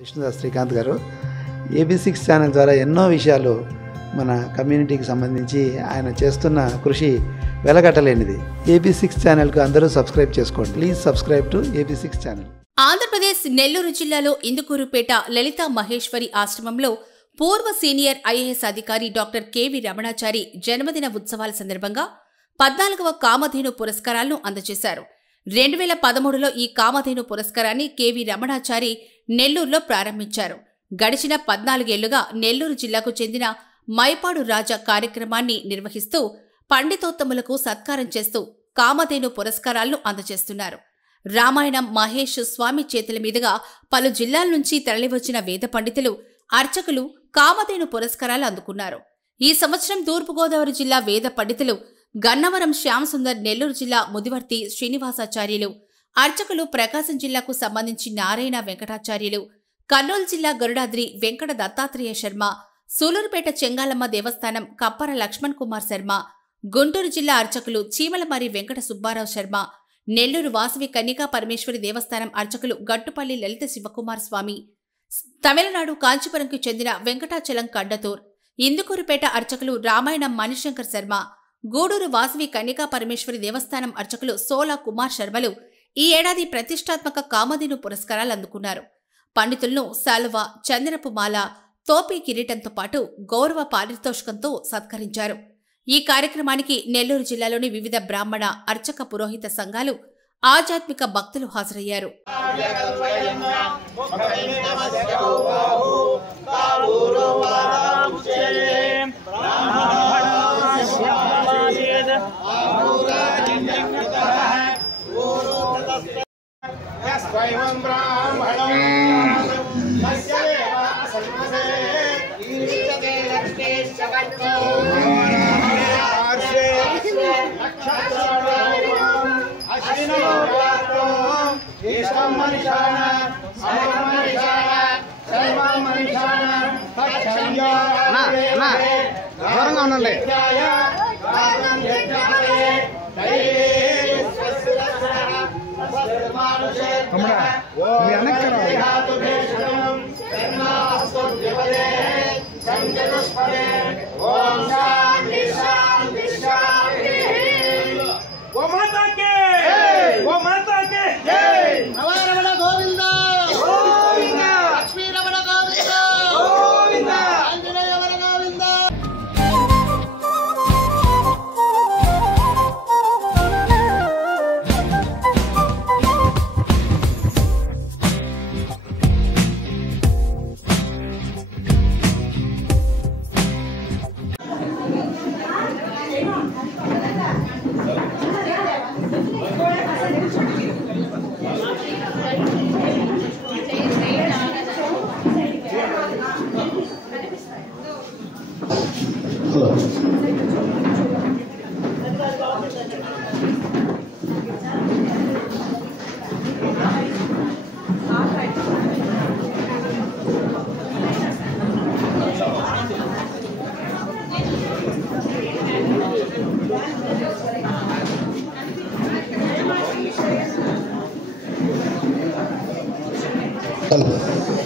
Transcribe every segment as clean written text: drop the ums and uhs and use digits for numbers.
విష్ణుదాస్ శ్రీకాంత్ గారు AB6 channel ద్వారా ఎన్నో విషయాలు మన కమ్యూనిటీకి సంబంధించి ఆయన చేస్తున్న కృషి వెలగట్టలేనిది. AB6 ఛానల్కు అందరూ సబ్స్క్రైబ్ చేసుకోండి. Please subscribe to AB6 channel. Andhra Pradesh Nellore జిల్లాలో ఇందుకూరుపేట లలిత మహేశ్వరి ఆశ్రమంలో పూర్వ సీనియర్ IAS అధికారి డాక్టర్ కెవి రమణాచారి జన్మదిన ఉత్సవాల సందర్భంగా 14వ కామధేను పురస్కారాలను అందజేశారు. 2013లో ఈ కామధేను పురస్కారాన్ని కెవి రమణాచారి నెల్లూరులో ప్రారంభించారు. గడిచిన 14 ఏళ్లుగా నెల్లూరు జిల్లాకు చెందిన మైపాడు రాజా కార్యక్రమాన్ని నిర్వహిస్తూ పండితోత్తములకు సత్కారం చేస్తూ కామధేను పురస్కారాలను అందజేస్తున్నారు. రామాయణం మహేష్ స్వామి చేతుల మీదుగా పలు జిల్లాల నుంచి తరలివచ్చిన వేద పండితులు, అర్చకులు కామధేను పురస్కారాలు అందుకున్నారు. ఈ సంవత్సరం తూర్పుగోదావరి జిల్లా వేద పండితులు గన్నవరం శ్యామసుందర్, నెల్లూరు జిల్లా ముదివర్తి శ్రీనివాసాచార్యులు, అర్చకులు ప్రకాశం జిల్లాకు సంబంధించి నారాయణ వెంకటాచార్యులు, కర్నూలు జిల్లా గరుడాద్రి వెంకట దత్తాత్రేయ శర్మ, సూలూరుపేట చెంగాలమ్మ దేవస్థానం కప్పర లక్ష్మణ్ కుమార్ శర్మ, గుంటూరు జిల్లా అర్చకులు చీమలమారి వెంకట సుబ్బారావు శర్మ, నెల్లూరు వాసవి కన్యకా పరమేశ్వరి దేవస్థానం అర్చకులు గట్టుపల్లి లలిత శివకుమార్ స్వామి, తమిళనాడు కాంచీపురంకు చెందిన వెంకటాచలం కండతూర్, ఇందుకూరుపేట అర్చకులు రామాయణం మణిశంకర్ శర్మ, గూడూరు వాసవి కన్యకా పరమేశ్వరి దేవస్థానం అర్చకులు సోలా కుమార్ శర్మలు ఈ ఏడాది ప్రతిష్టాత్మక కామధేను పురస్కారాలు అందుకున్నారు. పండితులను శాలువ, చందనపు మాల, తోపి కిరీటంతో పాటు గౌరవ పారితోషికంతో సత్కరించారు. ఈ కార్యక్రమానికి నెల్లూరు జిల్లాలోని వివిధ బ్రాహ్మణ, అర్చక, పురోహిత సంఘాలు, ఆధ్యాత్మిక భక్తులు హాజరయ్యారు. దూరంగా ఉండండి. తమ్ముడా మీ వెనక్కి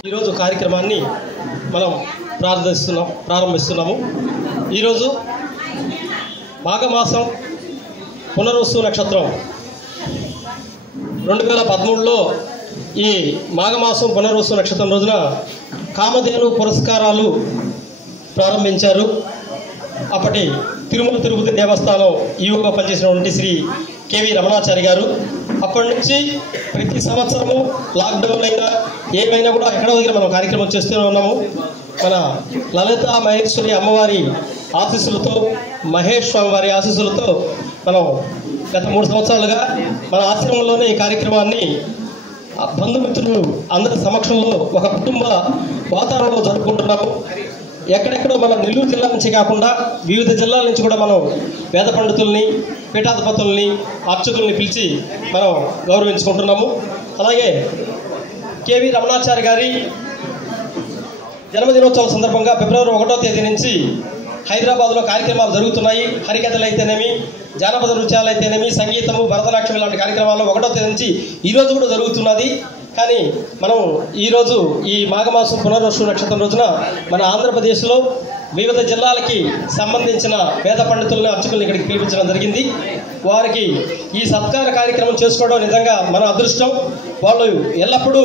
ఈరోజు కార్యక్రమాన్ని మనం ప్రారంభిస్తున్నాము. ఈరోజు మాఘమాసం పునర్వసు నక్షత్రం 2013లో ఈ మాఘమాసం పునర్వసు నక్షత్రం రోజున కామధేను పురస్కారాలు ప్రారంభించారు. అప్పటి తిరుమల తిరుపతి దేవస్థానం ఈవోగా పనిచేసినటువంటి శ్రీ కెవి రమణాచారి గారు అప్పటి నుంచి ప్రతి సంవత్సరము లాక్డౌన్ అయినా ఏమైనా కూడా ఎక్కడో దగ్గర మనం కార్యక్రమం చేస్తూనే ఉన్నాము. మన లలిత మహేశ్వరి అమ్మవారి ఆశీస్సులతో, మహేష్ స్వామి వారి ఆశీస్సులతో మనం గత 3 సంవత్సరాలుగా మన ఆశ్రమంలోనే ఈ కార్యక్రమాన్ని బంధుమిత్రులు అందరి సమక్షంలో ఒక కుటుంబ వాతావరణంలో జరుపుకుంటున్నాము. ఎక్కడెక్కడో మన నెల్లూరు జిల్లా నుంచి కాకుండా వివిధ జిల్లాల నుంచి కూడా మనం వేద పండితుల్ని, పీఠాధిపతుల్ని, అర్చకుల్ని పిలిచి మనం గౌరవించుకుంటున్నాము. అలాగే కెవి రమణాచారి గారి జన్మదినోత్సవం సందర్భంగా ఫిబ్రవరి 1వ తేదీ నుంచి హైదరాబాద్లో కార్యక్రమాలు జరుగుతున్నాయి. హరికథలు అయితేనేమి, జానపద నృత్యాలు అయితేనేమి, సంగీతము, భరతనాట్యం ఇలాంటి కార్యక్రమాల్లో 1వ తేదీ నుంచి ఈరోజు కూడా జరుగుతున్నది. కానీ మనం ఈరోజు ఈ మాఘమాసం పునర్వసు నక్షత్రం రోజున మన ఆంధ్రప్రదేశ్లో వివిధ జిల్లాలకి సంబంధించిన వేద పండితులను అర్చకులను ఇక్కడికి పిలిపించడం జరిగింది. వారికి ఈ సత్కార కార్యక్రమం చేసుకోవడం నిజంగా మన అదృష్టం. వాళ్ళు ఎల్లప్పుడూ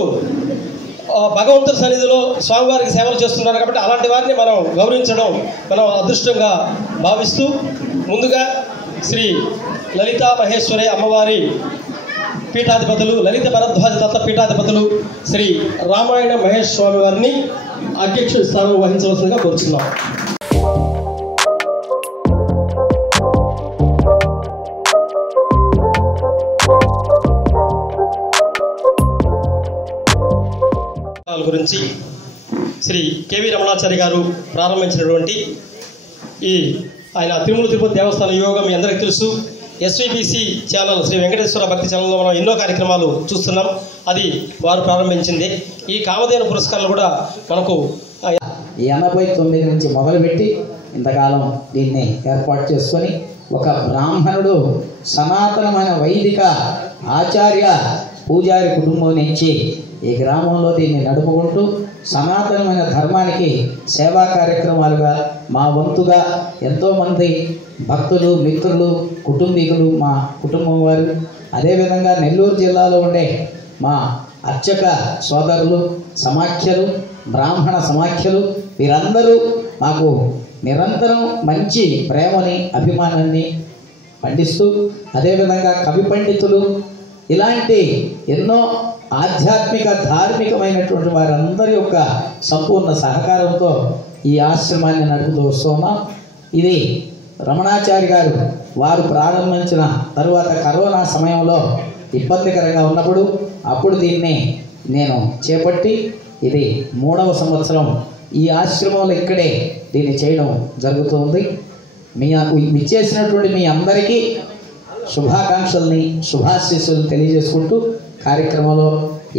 భగవంతుడి సన్నిధిలో స్వామివారికి సేవలు చేస్తున్నారు కాబట్టి అలాంటి వారిని మనం గౌరవించడం మనం అదృష్టంగా భావిస్తూ, ముందుగా శ్రీ లలితా మహేశ్వరి అమ్మవారి పీఠాధిపతులు, లలిత భరద్వాజ దత్త పీఠాధిపతులు శ్రీ రామాయణ మహేష్ స్వామి వారిని అధ్యక్ష స్థానం వహించవలసిందిగా కోరుచున్నాం. గురించి శ్రీ కేవీ రమణాచారి గారు ప్రారంభించినటువంటి ఆయన తిరుమల తిరుపతి దేవస్థానం యోగం మీ అందరికీ తెలుసు. ఎస్వీబీసీ ఛానల్ శ్రీ వెంకటేశ్వర భక్తి ఛానల్లో మనం ఎన్నో కార్యక్రమాలు చూస్తున్నాం. అది వారు ప్రారంభించింది. ఈ కామధేను పురస్కారాలు కూడా మనకు 89 నుంచి మొదలుపెట్టి ఇంతకాలం దీన్ని ఏర్పాటు చేసుకొని ఒక బ్రాహ్మణుడు సనాతనమైన వైదిక ఆచార్య పూజారి కుటుంబం నుంచి ఈ గ్రామంలో దీన్ని నడుపుకుంటూ సనాతనమైన ధర్మానికి సేవా కార్యక్రమాలుగా మా వంతుగా ఎంతోమంది భక్తులు, మిత్రులు, కుటుంబీకులు, మా కుటుంబం వారు, అదేవిధంగా నెల్లూరు జిల్లాలో ఉండే మా అర్చక సోదరులు, సమాఖ్యలు, బ్రాహ్మణ సమాఖ్యలు, వీరందరూ మాకు నిరంతరం మంచి ప్రేమని, అభిమానాన్ని పండిస్తూ, అదేవిధంగా కవి పండితులు, ఇలాంటి ఎన్నో ఆధ్యాత్మిక ధార్మికమైనటువంటి వారందరి యొక్క సంపూర్ణ సహకారంతో ఈ ఆశ్రమాన్ని నడుపుతూ వస్తున్నాం. ఇది రమణాచారి గారు వారు ప్రారంభించిన తరువాత కరోనా సమయంలో ఇబ్బందికరంగా ఉన్నప్పుడు అప్పుడు దీన్ని నేను చేపట్టి ఇది 3వ సంవత్సరం ఈ ఆశ్రమంలో ఇక్కడే దీన్ని చేయడం జరుగుతుంది. ఇచ్చేసినటువంటి మీ అందరికీ శుభాకాంక్షల్ని, శుభాశీస్సులను తెలియజేసుకుంటూ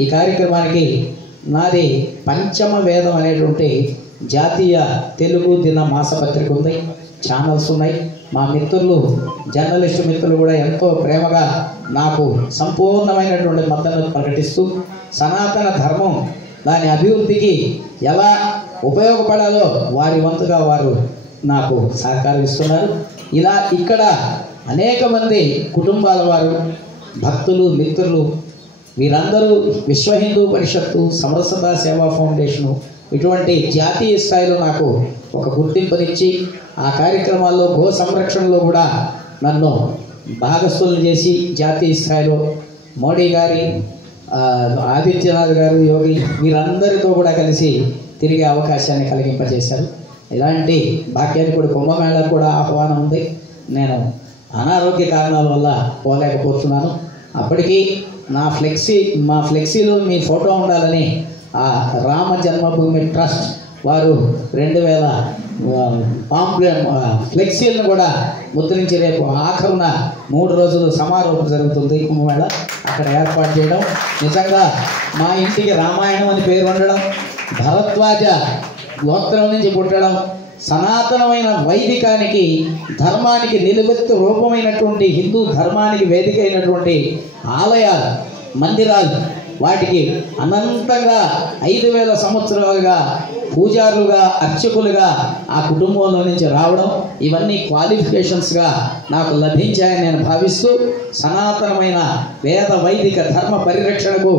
ఈ కార్యక్రమానికి నాది పంచమ వేదం అనేటువంటి జాతీయ తెలుగు దిన మాసపత్రిక ఉంది, ఛానల్స్ ఉన్నాయి. మా మిత్రులు, జర్నలిస్టు మిత్రులు కూడా ఎంతో ప్రేమగా నాకు సంపూర్ణమైనటువంటి మద్దతును ప్రకటిస్తూ సనాతన ధర్మం దాని అభివృద్ధికి ఎలా ఉపయోగపడాలో వారి వంతుగా వారు నాకు సహకారం ఇస్తున్నారు. ఇలా ఇక్కడ అనేక మంది కుటుంబాల వారు, భక్తులు, మిత్రులు, వీరందరూ విశ్వ హిందూ పరిషత్తు, సమరసత సేవా ఫౌండేషను ఇటువంటి జాతీయ స్థాయిలో నాకు ఒక గుర్తింపునిచ్చి ఆ కార్యక్రమాల్లో గో సంరక్షణలో కూడా నన్ను భాగస్థులను చేసి జాతీయ స్థాయిలో మోడీ గారి, ఆదిత్యనాథ్ గారు, యోగి వీరందరితో కూడా కలిసి తిరిగే అవకాశాన్ని కలిగింపజేశారు. ఇలాంటి భాగ్యానికి కూడా కుంభమేళ కూడా ఆహ్వానం ఉంది. నేను అనారోగ్య కారణాల వల్ల పోలేకపోతున్నాను. అప్పటికీ మా ఫ్లెక్సీలో మీ ఫోటో ఉండాలని ఆ రామ జన్మభూమి ట్రస్ట్ వారు 2000 ఫ్లెక్సీలను కూడా ముద్రించి రేపు ఆఖరున 3 రోజులు సమారోహం జరుగుతుంది కుంభమేళ. అక్కడ ఏర్పాటు చేయడం, నిజంగా మా ఇంటికి రామాయణం అని పేరు ఉండడం, భరద్వాజ గోత్రం నుంచి పుట్టడం, సనాతనమైన వైదికానికి, ధర్మానికి నిలువెత్తు రూపమైనటువంటి హిందూ ధర్మానికి వేదిక అయినటువంటి ఆలయాలు, మందిరాలు, వాటికి అనంతంగా 5000 సంవత్సరాలుగా పూజారులుగా, అర్చకులుగా ఆ కుటుంబంలో నుంచి రావడం, ఇవన్నీ క్వాలిఫికేషన్స్గా నాకు లభించాయని నేను భావిస్తూ సనాతనమైన వేద వైదిక ధర్మ పరిరక్షణకు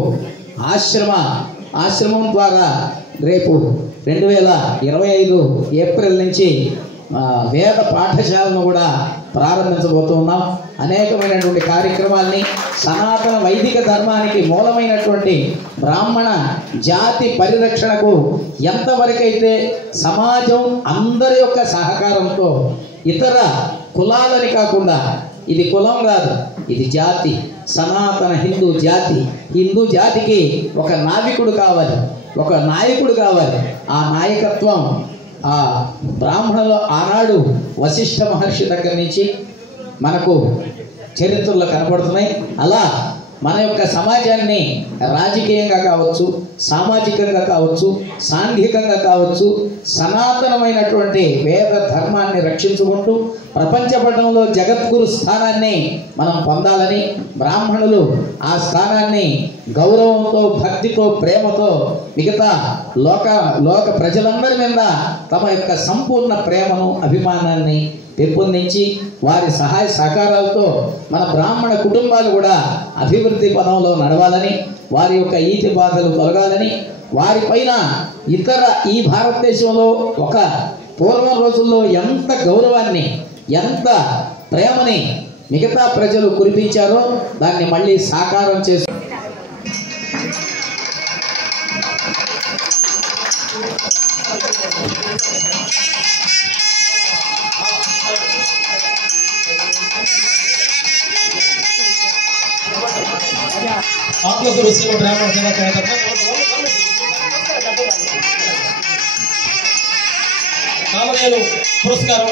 ఆశ్రమం ద్వారా రేపు 2025 ఏప్రిల్ నుంచి వేద పాఠశాలను కూడా ప్రారంభించబోతున్నాం. అనేకమైనటువంటి కార్యక్రమాల్ని సనాతన వైదిక ధర్మానికి మూలమైనటువంటి బ్రాహ్మణ జాతి పరిరక్షణకు ఎంతవరకైతే సమాజం అందరి యొక్క సహకారంతో, ఇతర కులాలని కాకుండా, ఇది కులం కాదు, ఇది జాతి, సనాతన హిందూ జాతి. హిందూ జాతికి ఒక నావికుడు కావాలి, ఒక నాయకుడు కావాలి. ఆ నాయకత్వం ఆ బ్రాహ్మణులు ఆనాడు వశిష్ఠ మహర్షి దగ్గర నుంచి మనకు చరిత్రలో కనపడుతున్నాయి. అలా మన యొక్క సమాజాన్ని రాజకీయంగా కావచ్చు, సామాజికంగా కావచ్చు, సాంఘికంగా కావచ్చు, సనాతనమైనటువంటి వేద ధర్మాన్ని రక్షించుకుంటూ ప్రపంచ పటంలో జగద్గురు స్థానాన్ని మనం పొందాలని, బ్రాహ్మణులు ఆ స్థానాన్ని గౌరవంతో, భక్తితో, ప్రేమతో మిగతా లోక ప్రజలందరి మీద తమ యొక్క సంపూర్ణ ప్రేమను, అభిమానాన్ని పెంపొందించి వారి సహాయ సహకారాలతో మన బ్రాహ్మణ కుటుంబాలు కూడా అభివృద్ధి పదంలో నడవాలని, వారి యొక్క ఈతి బాధలు తొలగాలని, వారిపైన ఇతర ఈ భారతదేశంలో ఒక పూర్వం రోజుల్లో ఎంత గౌరవాన్ని, ఎంత ప్రేమని మిగతా ప్రజలు కురిపించారో దాన్ని మళ్ళీ సాకారం చేసి ఆత్మగురు శివ బ్రాహ్మణ సేవ కామధేను పురస్కారం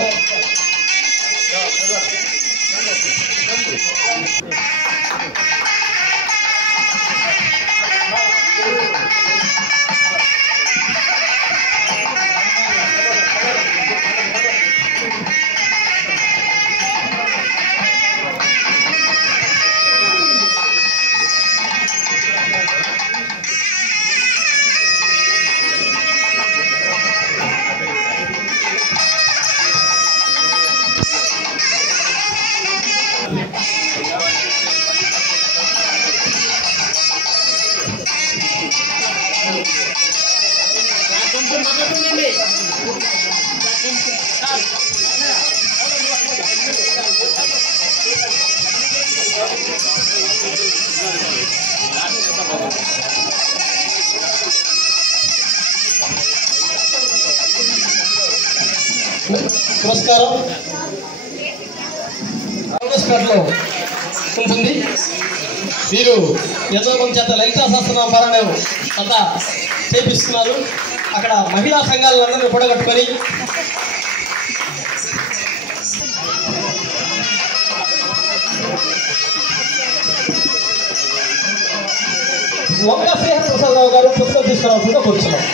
పురస్కారం లో ఉంటుంది. వీరు ఎంతో మంది చేత లలితా సహస్రనామ పారాయణం అంతా చేపిస్తున్నారు. అక్కడ మహిళా సంఘాలందరినీ కూడగట్టుకొని వంక శ్రీహరి ప్రసాదరావు గారు పుస్తకం తీసుకురావాల్సిందిగా కూర్చున్నాం.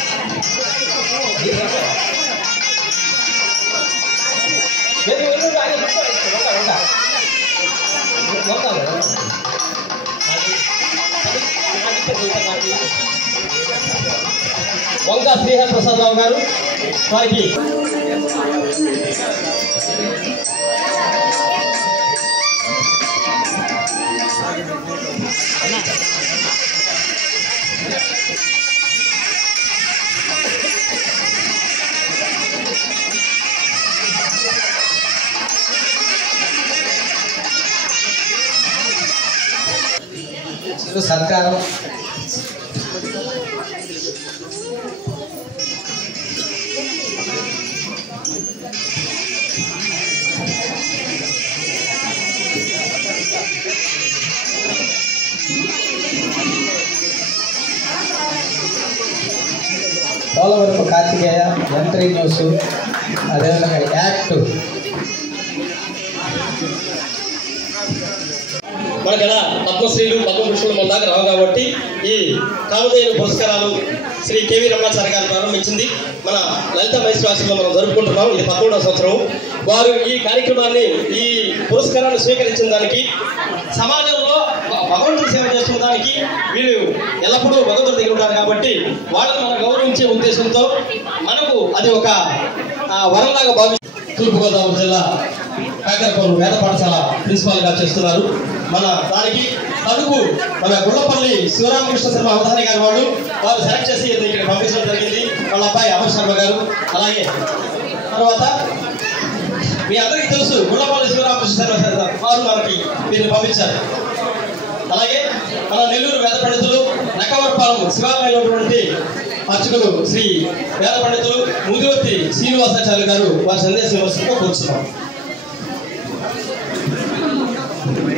వంక శ్రీహరి ప్రసాదరావు గారు వారికి సత్కారం పోలవరపు కార్తికేయ, యంత్రీ న్యూస్, అదేవిధంగా యాక్ట్ మనకడ పద్మశ్రీలు, పద్మభూషణులు మన దాకా రావు కాబట్టి ఈ కామధేను పురస్కారాలు శ్రీ కేవీ రమణాచారి గారు ప్రారంభించింది. మన లలిత మహేశ్వరాశ్రమంలో మనం జరుపుకుంటున్నాం. ఇది 11వ సంవత్సరం. వారు ఈ కార్యక్రమాన్ని, ఈ పురస్కారాన్ని స్వీకరించిన దానికి, సమాజంలో భగవంతుడి సేవ చేస్తున్న దానికి వీళ్ళు ఎల్లప్పుడూ భగవంతుడి దగ్గర ఉంటారు కాబట్టి వాళ్ళని మనం గౌరవించే ఉద్దేశంతో మనకు అది ఒక వరంలాగా తూర్పుగోదావరి జిల్లా కాకరపల్లి వేద పాఠశాల ప్రిన్సిపాల్ గా చేస్తున్నారు. మన దానికి తణుకు మన గుళ్ళపల్లి శివరామకృష్ణ శర్మ అవధాని గారు వారు సెలెక్ట్ చేసి ఇక్కడ పంపించడం జరిగింది. వాళ్ళ అబ్బాయి అమర్ శర్మ గారు. అలాగే తర్వాత మీ అందరికీ తెలుసు గుళ్ళపల్లి శివరామకృష్ణ శర్మ వారు మనకి వీరిని పంపించారు. అలాగే మన నెల్లూరు వేద పండితులు, నక్కవరపాలెం శివాలయంలోటువంటి అర్చకులు శ్రీ వేద పండితులు ముదివర్తి శ్రీనివాసాచార్య గారు వారి సందేశం వస్తుందో కూర్చున్నాం.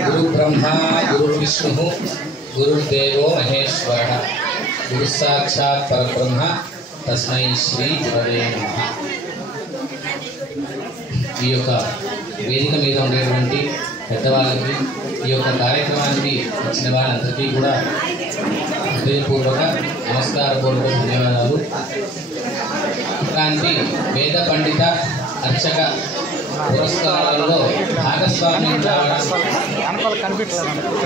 గురు బ్రహ్మ గురు విష్ణు గురుదేవో మహేశ్వర గురు సాక్షాత్ పరబ్రహ్మ తస్మై శ్రీ గురవే నమః. ఈ యొక్క వేదిక మీద ఉండేటువంటి పెద్దవాళ్ళకి, ఈ యొక్క కార్యక్రమానికి వచ్చిన వారందరికీ కూడా హృదయపూర్వక నమస్కారపూర్వక ధన్యవాదాలు. క్రాంతి వేద పండిత అర్చక పురస్కారాలలో భాగస్వామ్యం కావడం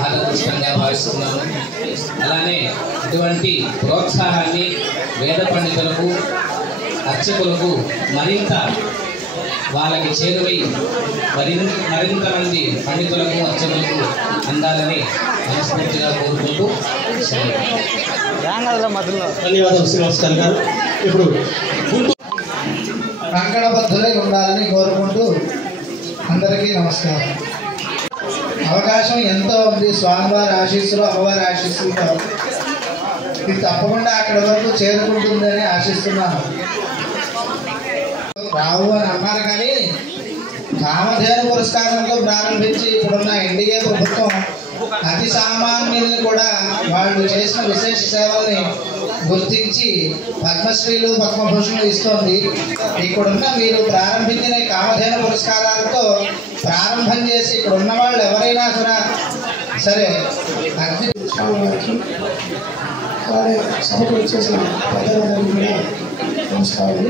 అదృష్టంగా భావిస్తున్నాను. అలానే ఇటువంటి ప్రోత్సాహాన్ని వేద పండితులకు అర్చకులకు మరింత వాళ్ళకి చేరువై మరింత మంది పండితులకు అర్చకులకు అందాలని మనస్ఫూర్తిగా కోరుకుంటూ ధన్యవాదాలు శ్రీనివాస్ గారు. ఇప్పుడు కంకణబద్ధులై ఉండాలని కోరుకుంటూ అందరికీ నమస్కారం. అవకాశం ఎంతో ఉంది. స్వామివారి ఆశీస్సులు, అమ్మవారి ఆశీస్సులతో ఇది తప్పకుండా అక్కడి వరకు చేరుకుంటుందని ఆశిస్తున్నాను. రావు అని అన్నారు కానీ కామధేను పురస్కారంతో ప్రారంభించి ఇప్పుడున్న ఎన్డీఏ ప్రభుత్వం అతి సామాన్యుల్ని కూడా వాళ్ళు చేసిన విశేష సేవల్ని గుర్తించి పద్మశ్రీలు, పద్మభూషణులు ఇస్తోంది. ఇక్కడున్న మీరు ప్రారంభించిన కామధేను పురస్కారాలతో ప్రారంభం చేసి ఇక్కడ ఉన్న వాళ్ళు ఎవరైనా సరే అగ్ని స్వామివారికి అలాగే సభకు వచ్చేసిన పెద్దలందరికీ కూడా నమస్కారం.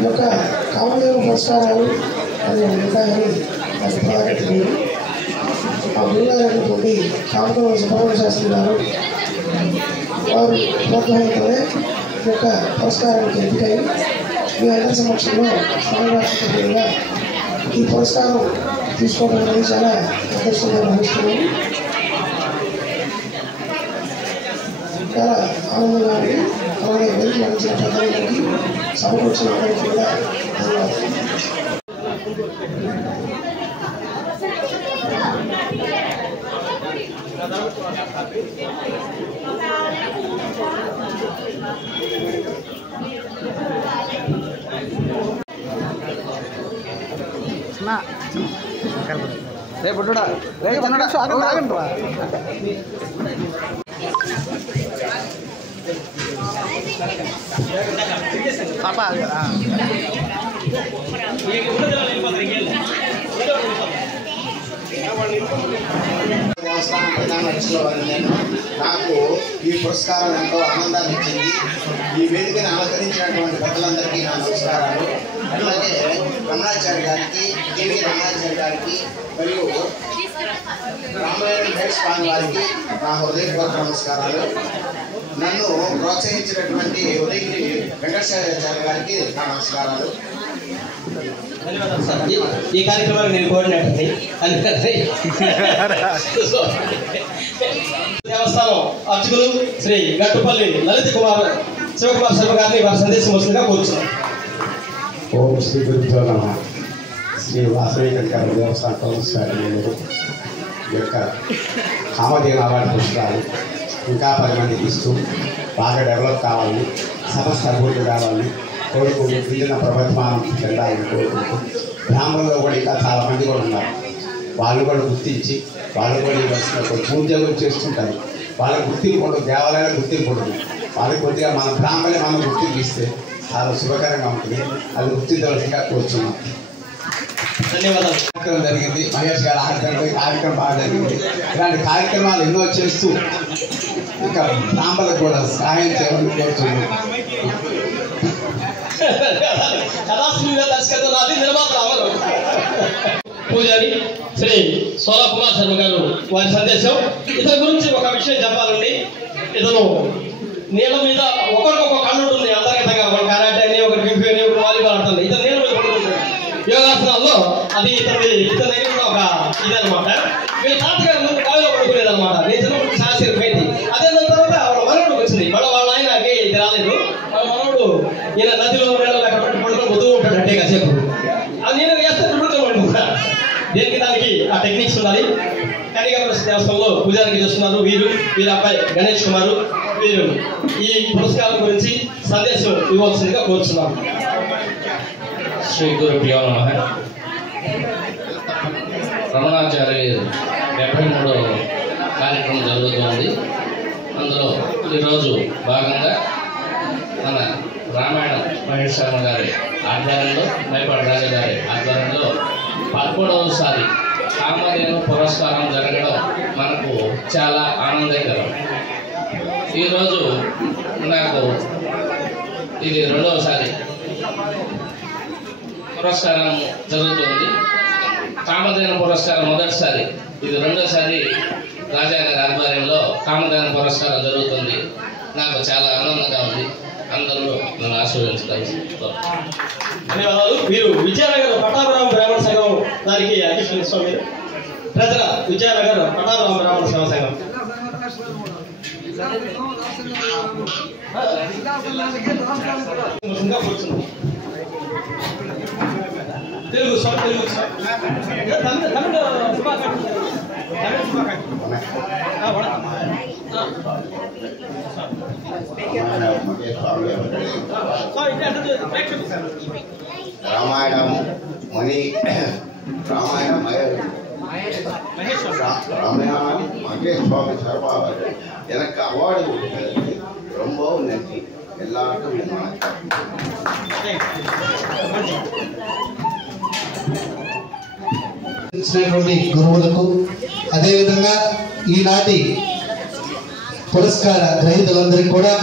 ఈ యొక్క కామదేవ పురస్కారాలు అది ఉంటాయని నాకు బాగా తెలియదు. ఆ గురుగారైనటువంటి కామదేవ సుబ్రహ్మణ్య శాస్త్రి గారు వారు ప్రోత్సాహంతోనే ఈ యొక్క పురస్కారానికి ఎంపికై మీ అందరి సమక్షంలో స్వామివారిగా ఈ పురస్కారం తీసుకోవడం అనేది చాలా అదృష్టంగా భావిస్తున్నాను. చాలా ఆనందంగా ఉంది. అలాగే వెలికి నడిచిన పెద్దలందరికీ సభకు వచ్చిన అందరికీ కూడా ధన్యవాదాలు. దేవస్థానం ప్రధాన అర్చకులు నేను నాకు ఈ పురస్కారం ఎంతో ఆనందాన్ని ఇచ్చింది. ఈ వేదికను అలంకరించినటువంటి పెద్దలందరికీ నా నమస్కారాలు. అలాగే రమణాచార్య గారికి, కేవీ రమణాచార్య గారికి మరియు రామాయణ స్వామి వారికి నా హృదయపూర్వక నమస్కారాలు. నన్ను ప్రోత్సహించినటువంటి ఉదయగిరి వెంకటేశ్వరాచార్య గారికి నా నమస్కారాలు. ఈ కార్యక్రమానికి నేను కోరినట్టు దేవస్థానం అర్చకులు శ్రీ గట్టుపల్లి లలిత కుమార్ శివకుమార్ శర్మ గారిని వారి సందేశం వస్తుందిగా కోరుతున్నాం. ఓం శ్రీ గురుభ్యో నమః. శ్రీ వాసవి కనకదుర్గ దేవస్థాన కౌన్సిలర్ ఈ యొక్క కామధేను అవార్డు పురస్కారాలు ఇంకా 10 మందికి ఇస్తూ బాగా డెవలప్ కావాలని, సమస్త అభివృద్ధి కావాలని కోరుకుంటూ పిల్లల ప్రభుత్వాన్ని చెందాలని కోరుకుంటూ బ్రాహ్మణుల్లో కూడా ఇంకా చాలామంది కూడా ఉన్నారు. వాళ్ళు కూడా గుర్తించి వాళ్ళు కూడా ఈ పూజ కూడా చేస్తుంటారు. వాళ్ళ గుర్తింపు ఉండదు, దేవాలయాల గుర్తింపు ఉంటుంది. వాళ్ళకి కొద్దిగా మన బ్రాహ్మణులే మనం గుర్తింపు ఇస్తే చాలా శుభకరంగా ఉంటుంది. అది గుర్తించవలసిందిగా కోరుతున్నాం. ధన్యవాదాలు. కార్యక్రమం జరిగింది. మహేష్ గారు ఆడతారు. కార్యక్రమం బాగా జరిగింది. ఇలాంటి కార్యక్రమాలు ఎన్నో చేస్తూ ఇంకా బ్రాహ్మణులకు కూడా సహాయం చేయాలని కోరుతున్నాం. పూజారి శ్రీ సోలా కుమార్ శర్మ గారు వారి సందేశం. ఇతని గురించి ఒక విషయం చెప్పాలండి. ఇతను నీళ్ళ మీద ఒకరికొక కన్ను ఉంటుంది. అంతర్గతంగా ఒక కరాటే అని, ఒకటి క్రికెట్ అని, ఒక వాలీబాల్ ఆడుతుంది. ఇతను నీళ్ళ మీద పడుకుంటాడు యోగాసనాల్లో. అది ఇతని దగ్గర ఉన్న ఒక ఇదనమాట. వీళ్ళ తాతగారు ముందు బావిలో పడుకునేది అనమాట. నేను చిన్నప్పుడు శాస్త్రీయమైంది. అదే తర్వాత వాళ్ళ మనవడికి వచ్చింది. మళ్ళీ వాళ్ళ ఆయనకి ఇది రాలేదు. వాళ్ళ మనవడు ఈయన నదిలో నీళ్ళలో కట్టబట్టి పడుకొని వదువు ఉంటాడు అంటే కాసేపు. అది నేను వేస్తే పడుకోమంటున్నా. దేనికి దానికి ఆ టెక్నిక్స్ ఉండాలి. కనికాపల్లి దేవస్థానంలో పూజారికి చేస్తున్నారు వీరి అబ్బాయి గణేష్ కుమారు. వీరు ఈ పురస్కారం గురించి సందేశం ఇవ్వాల్సిందిగా కోరుచున్నాను. శ్రీ గురుభ్యో నమః. రమణాచార్య 73వ కార్యక్రమం జరుగుతోంది. అందులో ఈరోజు భాగంగా మన రామాయణ మహేష్ శర్మ గారి ఆధ్వర్యంలో, మైపాడు రాజా గారి ఆధ్వర్యంలో 11వసారి కామధేను పురస్కారం జరగడం మనకు చాలా ఆనందకరం. ఈరోజు నాకు ఇది రెండవసారి పురస్కారం జరుగుతుంది. కామధేను పురస్కారం మొదటిసారి, ఇది రెండోసారి రాజా గారి ఆధ్వర్యంలో కామధేను పురస్కారం జరుగుతుంది. నాకు చాలా ఆనందంగా ఉంది. అందరూ నన్ను ఆశీర్వదించడానికి ధన్యవాదాలు. మీరు విజయనగర్ పటాభిరామ బ్రాహ్మణ సంఘం దానికి అధ్యక్షులు స్వామి ప్రజల విజయనగర్ పటాభిరామ బ్రాహ్మణ సేవా సంఘం. తెలుగు స్వామి తెలుగు రామాయణం మణి రామాయణం ராமாயணம் மகேஷ் சுவாமி சார்பாக எனக்கு அவார்டு கொடுத்தது ரொம்ப நன்றி. எல்லாருக்கும் గురువులకు అదేవిధంగా ఈనాటి పురస్కార గ్రహీతలందరికీ కూడా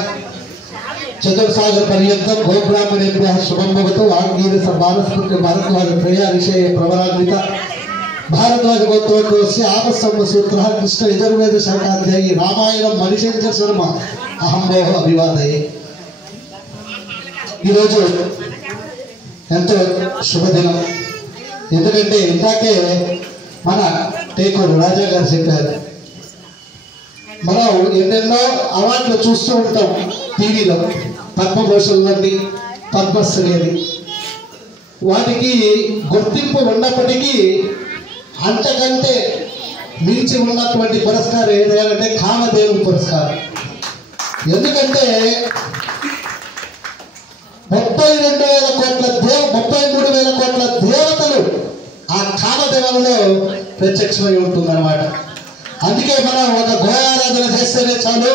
చతుర్సాగర పర్యంతం గోబ్రాహ్మణేభ్య శుభం భవతు. వాంగీరస బాలస్పత్య భారద్వాజ త్రయావిషయ ప్రవరాన్విత భారద్వాజ గోత్రోద్భవస్య ఆపస్తంభ సూత్ర కృష్ణ యజుర్వేద శాఖాధ్యాయి రామాయణం మణిశంకర శర్మ అహంభోహ అభివాదయే. ఈరోజు ఎంతో శుభదినం. ఎందుకంటే ఇందాకే మన టేకూరు రాజా గారు చెప్పారు, మనం ఎన్నెన్నో అవార్డులు చూస్తూ ఉంటాం టీవీలో, పద్మభూషణ్ అని పద్మశ్రీ అని. వాటికి గుర్తింపు ఉన్నప్పటికీ అంతకంటే మించి ఉన్నటువంటి పురస్కారం ఏదంటే కామధేను పురస్కారం. ఎందుకంటే 32,000 కోట్ల 33,000 కోట్ల దేవతలు ఆ కామదేవనలో ప్రత్యక్షమై ఉంటుందన్నమాట. అందుకే మనం ఒక గోయారాధన చేస్తేనే చాలు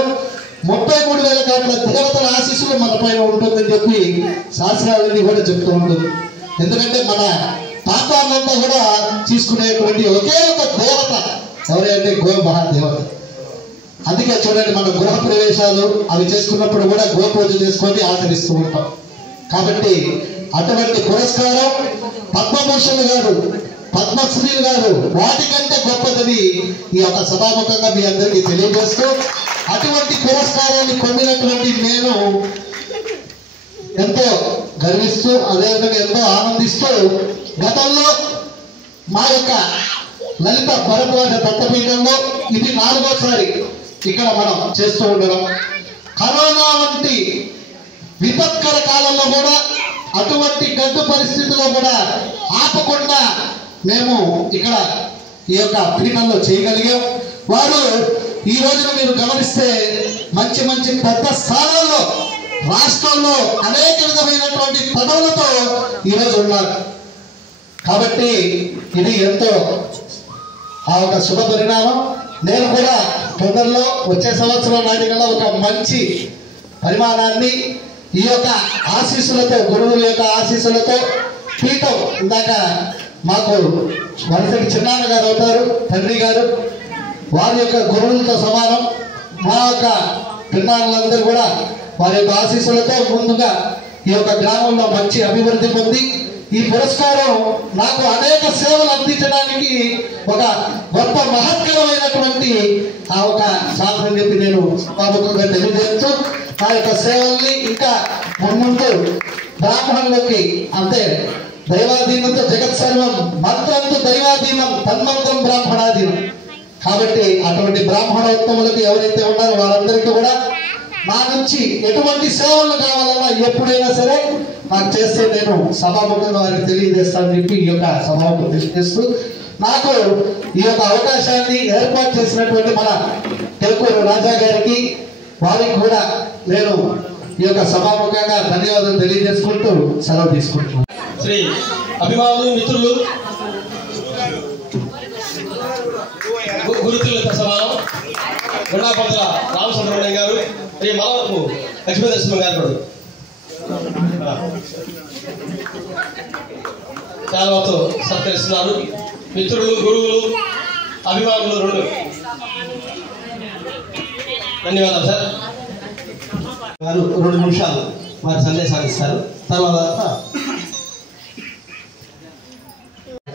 33,000 కోట్ల దేవతల ఆశీస్సులు మన పైన ఉంటుందని చెప్పి శాస్త్రాలన్నీ కూడా చెప్తూ ఉంటుంది. ఎందుకంటే మన పాపాలంతా కూడా తీసుకునేటువంటి ఒకే ఒక దేవత ఎవరైతే గో మహాదేవత. అందుకే చూడండి, మన గృహ ప్రవేశాలు అవి చేసుకున్నప్పుడు కూడా గోపూజ చేసుకొని ఆచరిస్తూ ఉంటాం. కాబట్టి అటువంటి పురస్కారం పద్మభూషణ్ గారు, పద్మశ్రీ గారు వాటికంటే గొప్పదని ఈ యొక్క సభాముఖంగా మీ అందరికీ తెలియజేస్తూ, అటువంటి పురస్కారాన్ని పొందినటువంటి నేను ఎంతో గర్విస్తూ అదేవిధంగా ఎంతో ఆనందిస్తూ, గతంలో మా యొక్క లలిత భరద్వాజ దత్తపీఠంలో ఇది 4వసారి ఇక్కడ మనం చేస్తూ ఉండడం. కరోనా వంటి విపత్కర కాలంలో కూడా, అటువంటి గడ్డు పరిస్థితుల్లో కూడా ఆపకుండా మేము ఇక్కడ ఈ యొక్క పీఠంలో చేయగలిగాం. వారు ఈ రోజున మీరు గమనిస్తే మంచి మంచి పెద్ద స్థానాల్లో రాష్ట్రంలో అనేక విధమైనటువంటి పదవులతో ఈరోజు ఉన్నారు. కాబట్టి ఇది ఎంతో ఆ ఒక శుభ పరిణామం. నేను కూడా తొందరలో వచ్చే సంవత్సరం నాటికల్లా ఒక మంచి పరిమాణాన్ని ఈ యొక్క ఆశీస్సులతో, గురువుల యొక్క ఆశీస్సులతో పీఠం ఇందాక మాకు వరుసకి చిన్నాన్న గారు అవుతారు, తండ్రి గారు, వారి యొక్క గురువులతో సమానం. మా యొక్క పిన్నాళ్ళందరూ కూడా వారి యొక్క ఆశీస్సులతో ముందుగా ఈ యొక్క గ్రామంలో మంచి అభివృద్ధి పొంది ఈ పురస్కారం నాకు అనేక సేవలు అందించడానికి ఒక గొప్ప మహత్కరమైనటువంటి ఆ ఒక సాధన చెప్పి నేను సభాముఖంగా తెలియజేస్తూ, ఆ యొక్క సేవల్ని ఇంకా ముందు బ్రాహ్మణులకి అంటే దైవాధీనంతో జగత్ సర్వం మంత్రంతో దైవాధీనం తన్మంత్రం బ్రాహ్మణాధీనం. కాబట్టి అటువంటి బ్రాహ్మణోత్తములకు ఎవరైతే ఉన్నారో వారందరికీ కూడా నా నుంచి ఎటువంటి సేవలు కావాలన్నా ఎప్పుడైనా సరే నాకు చేస్తే నేను సభాముఖంగా వారికి తెలియజేస్తానని చెప్పి ఈ యొక్క సభాముఖం తెలియజేస్తూ, నాకు ఈ యొక్క అవకాశాన్ని ఏర్పాటు చేసినటువంటి మన టేకూరు రాజా గారికి, వారికి కూడా నేను ఈ యొక్క సభాముఖంగా ధన్యవాదాలు తెలియజేసుకుంటూ సెలవు తీసుకుంటున్నాను. శ్రీ అభిమానులు, మిత్రులు, గురుతులతో సమానం గుండాపర్తుల రామసుబ్రహ్మణ్యం గారు, శ్రీ మలవరపు లక్ష్మీనరసింహ గారు కూడా చాలా సత్కరిస్తున్నారు. మిత్రులు, గురువులు, అభిమానులు రెండు. ధన్యవాదాలు సార్. వారు 2 నిమిషాలు వారి సందేశాలు ఇస్తారు. తర్వాత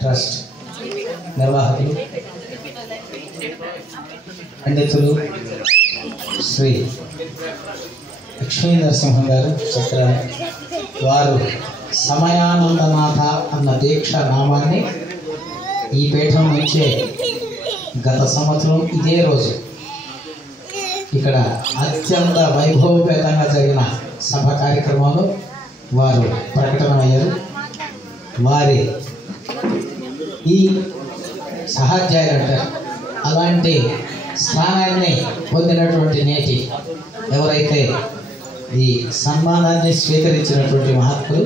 ట్రస్ట్ నిర్వాహకులు పండితులు శ్రీ లక్ష్మీ నరసింహం గారు చెప్పారు. వారు సమయానందనాథ అన్న దీక్ష నామాన్ని ఈ పీఠం నుంచే గత సంవత్సరం ఇదే రోజు ఇక్కడ అత్యంత వైభవపేతంగా జరిగిన సభ కార్యక్రమంలో వారు ప్రకటనమయ్యారు. వారి ఈ సహాధ్యాయులు అంటారు. అలాంటి స్థానాన్ని పొందినటువంటి నేటి ఎవరైతే ఈ సన్మానాన్ని స్వీకరించినటువంటి మహాత్ములు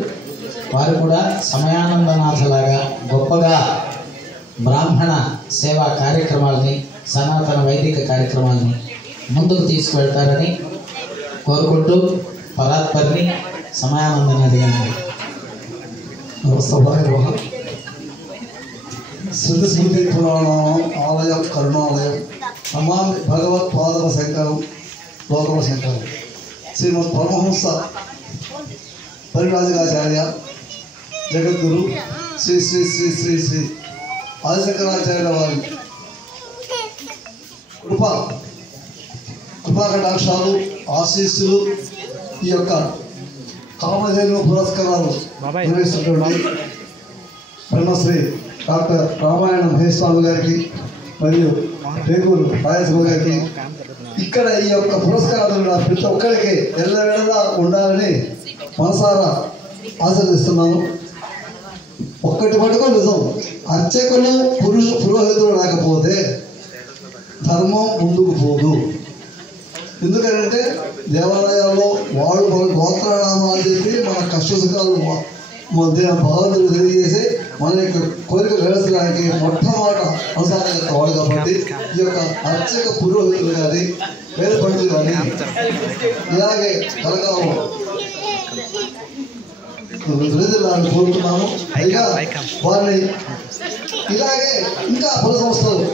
వారు కూడా సమయానందనాథలాగా గొప్పగా బ్రాహ్మణ సేవా కార్యక్రమాలని, సనాతన వైదిక కార్యక్రమాలని ముందుకు తీసుకువెళ్తారని కోరుకుంటూ పరాత్పరిని సమయానందనాథి గారిని శృతి స్మృతి పురాణం ఆలయం కరుణాలయం నమామి భగవత్పాదవ శంకరం లోకమ శంకరం. శ్రీమద్ పరమహంస పరివ్రాజకాచార్య జగద్గురు శ్రీ శ్రీ శ్రీ శ్రీ శ్రీ ఆదిశంకరాచార్య వారి కృపాకటాక్షాలు, ఆశీస్సులు ఈ యొక్క కామధేను పురస్కారాలు నిర్వహిస్తున్నటువంటి బ్రహ్మశ్రీ డాక్టర్ రామాయణ మహేష్ స్వామి గారికి మరియు పేగూరు రాయస్వామి గారికి ఇక్కడ ఈ యొక్క పురస్కారాలు ప్రతి ఒక్కరికి ఎల్లవేళలా ఉండాలని మనసారా ఆశీర్వదిస్తున్నాను. ఒక్కటి మటుకు నిజం, అర్చకులు పురోహితులు లేకపోతే ధర్మం ముందుకు పోదు. ఎందుకంటే దేవాలయాల్లో వాళ్ళు మన గోత్రనామాలు చెప్పి మన కష్టసుఖాలు భగవంతుడు తెలియజేసి మన యొక్క కోరిక నెరవేర్చడానికి మొట్టమొదట అనుసారంగా వాడు కాబట్టి ఈ యొక్క అర్చక పురోహితులు కానీ వేద పండితులు కానీ ఇలాగే కలగాము విడుదలని కోరుతున్నాము. పైగా వారిని ఇలాగే ఇంకా పలు సంస్థలు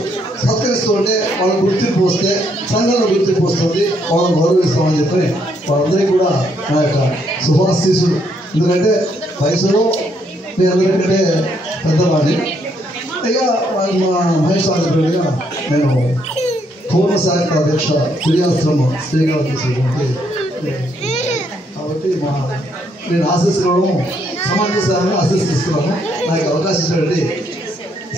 సత్కరిస్తూ ఉంటే వాళ్ళకి గుర్తింపు వస్తే సంఘంలో గుర్తింపు వస్తుంది, వాళ్ళని గౌరవిస్తామని చెప్పి వాళ్ళందరికీ కూడా నా యొక్క శుభాశీస్సులు. ఎందుకంటే వయసులో నేను అందరికంటే పెద్దవాడిని. ఇక మా మహేష్ ఆంధ్రప్రదేశ్గా నేను పూర్ణ సాహిత్య అధ్యక్ష తుర్యాశ్రమం శ్రీకారం తీసుకుంటే కాబట్టి నేను ఆశిస్తున్నాను, సమంజసాన్ని ఆశిస్తున్నాను. నాకు అవకాశం ఇచ్చినటువంటి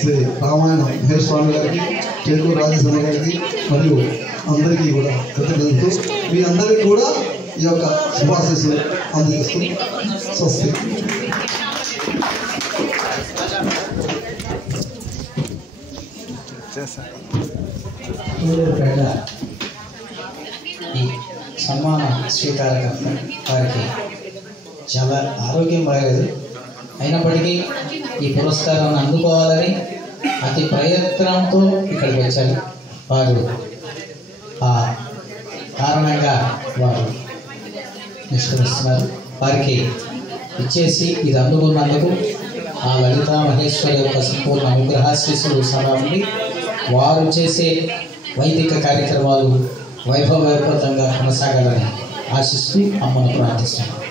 శ్రీ రామాయణ మహేష్ స్వామి గారికి, చేకూరు రాజేశ్వర గారికి మరియు అందరికీ కూడా కృతజ్ఞతలు. మీ అందరికీ కూడా ఈ యొక్క శుభాశీస్సులు అందజేస్తూ స్వస్తి. ఈ సన్మాన స్వీకారకర్త వారికి చాలా ఆరోగ్యం బాగలేదు, అయినప్పటికీ ఈ పురస్కారాన్ని అందుకోవాలని అతి ప్రయత్నంతో ఇక్కడికి వచ్చారు. వారు ఆ కారణంగా వారు నిష్క్రమిస్తున్నారు. వారికి ఇచ్చేసి ఇది అందుకున్నందుకు ఆ లలితా మహేశ్వరి యొక్క సంపూర్ణ అనుగ్రహాశీస్సులు సభ ఉండి వారు చేసే వైదిక కార్యక్రమాలు వైభవోపేతంగా కొనసాగాలని ఆశిస్తూ అమ్మను ప్రార్థిస్తున్నాను.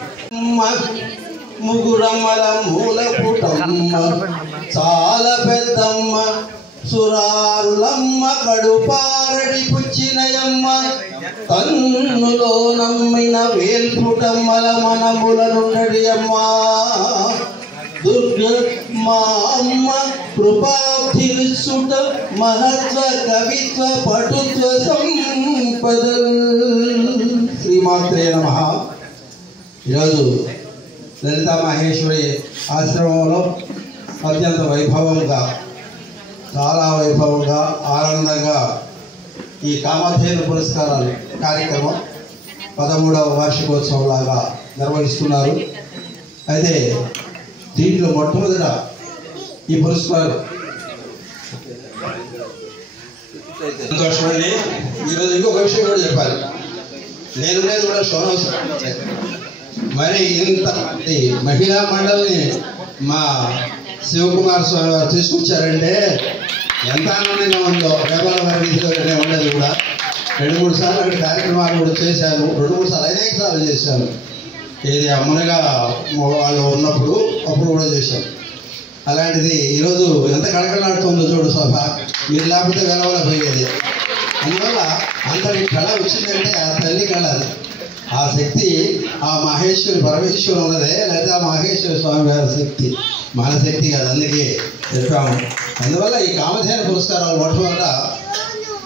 ముగురమ్మల మూల పుటమ్మ చాలా పెద్దమ్మ సురారులమ్మ కడుపారడి పుచ్చినయమ్మ కన్నులో నమ్మిన వేల్పుటమ్మల మనముల నుండి అమ్మ దుర్గ మా అమ్మ కృపాభిరుసుట మహత్వ కవిత్వ పటుత్వ సంపద. శ్రీమాత్రే నమః. ఈరోజు లలితా మహేశ్వరి ఆశ్రమంలో అత్యంత వైభవంగా, చాలా వైభవంగా, ఆనందంగా ఈ కామధేను పురస్కారాలు కార్యక్రమం 13వ వార్షికోత్సవం లాగా నిర్వహిస్తున్నారు. అయితే దీంట్లో మొట్టమొదట ఈ పురస్కారం సంతోషం అండి. ఈరోజు ఇంకొక విషయం కూడా చెప్పాలి. నేను కూడా శోనవసరం మరి ఇంత మహిళా మండలిని మా శివకుమార్ స్వామి వారు తీసుకొచ్చారంటే ఎంత ఆనందంగా ఉందో. వేపాల వారి వీధిలోనే ఉండేది కూడా 2-3 సార్లు అక్కడ కార్యక్రమాలు కూడా చేశాను. 2-3 సార్లు అనేక సార్లు చేశాను. ఏది అమ్మనగా వాళ్ళు ఉన్నప్పుడు అప్పుడు కూడా చేశాను. అలాంటిది ఈరోజు ఎంత కళకళలాడుతుందో చూడు సభ. మీరు లేకపోతే వెలవలపోయేది. అందువల్ల అంతటి కళ వచ్చిందంటే ఆ తల్లి కళ. అది ఆ శక్తి ఆ మహేశ్వరి పరమేశ్వరు ఉన్నదే, లేదా ఆ మహేశ్వర స్వామి గారి శక్తి, మన శక్తి కాదు. అందుకే చెప్పాము. అందువల్ల ఈ కామధేను పురస్కారాలు మొట్టమొదట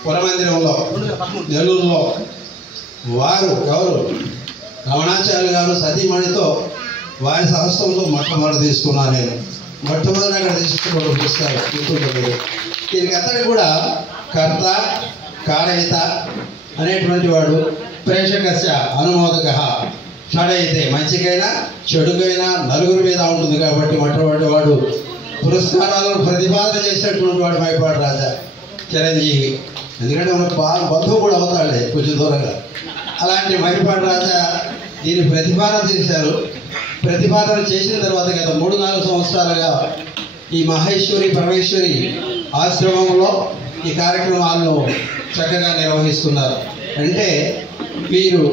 పురమందిరంలో నెల్లూరులో వారు ఎవరు రమణాచార్య గారు సతీమణితో వారి సహస్రంతో మొట్టమొదటి తీసుకున్నాను నేను. మొట్టమొదటి అక్కడ తీసుకున్న పురస్కారం గుర్తుంటుంది. దీనికి అతడు కూడా కర్త కారయిత అనేటువంటి వాడు. ప్రేషకస్య అనుమోదక షడైతే మంచికైనా చెడుకైనా నలుగురి మీద ఉంటుంది కాబట్టి మొట్టమొదటి వాడు పురస్కారాలను ప్రతిపాదన చేసినటువంటి వాడు మైపాడు రాజా చిరంజీవి. ఎందుకంటే మన బంధువు కూడా అవుతాడులే కొంచెం దూరంగా. అలాంటి మైపాడు రాజా దీన్ని ప్రతిపాదన చేశారు. ప్రతిపాదన చేసిన తర్వాత గత 3-4 సంవత్సరాలుగా ఈ మహేశ్వరి పరమేశ్వరి ఆశ్రమంలో ఈ కార్యక్రమాలను చక్కగా నిర్వహిస్తున్నారు. అంటే వీరు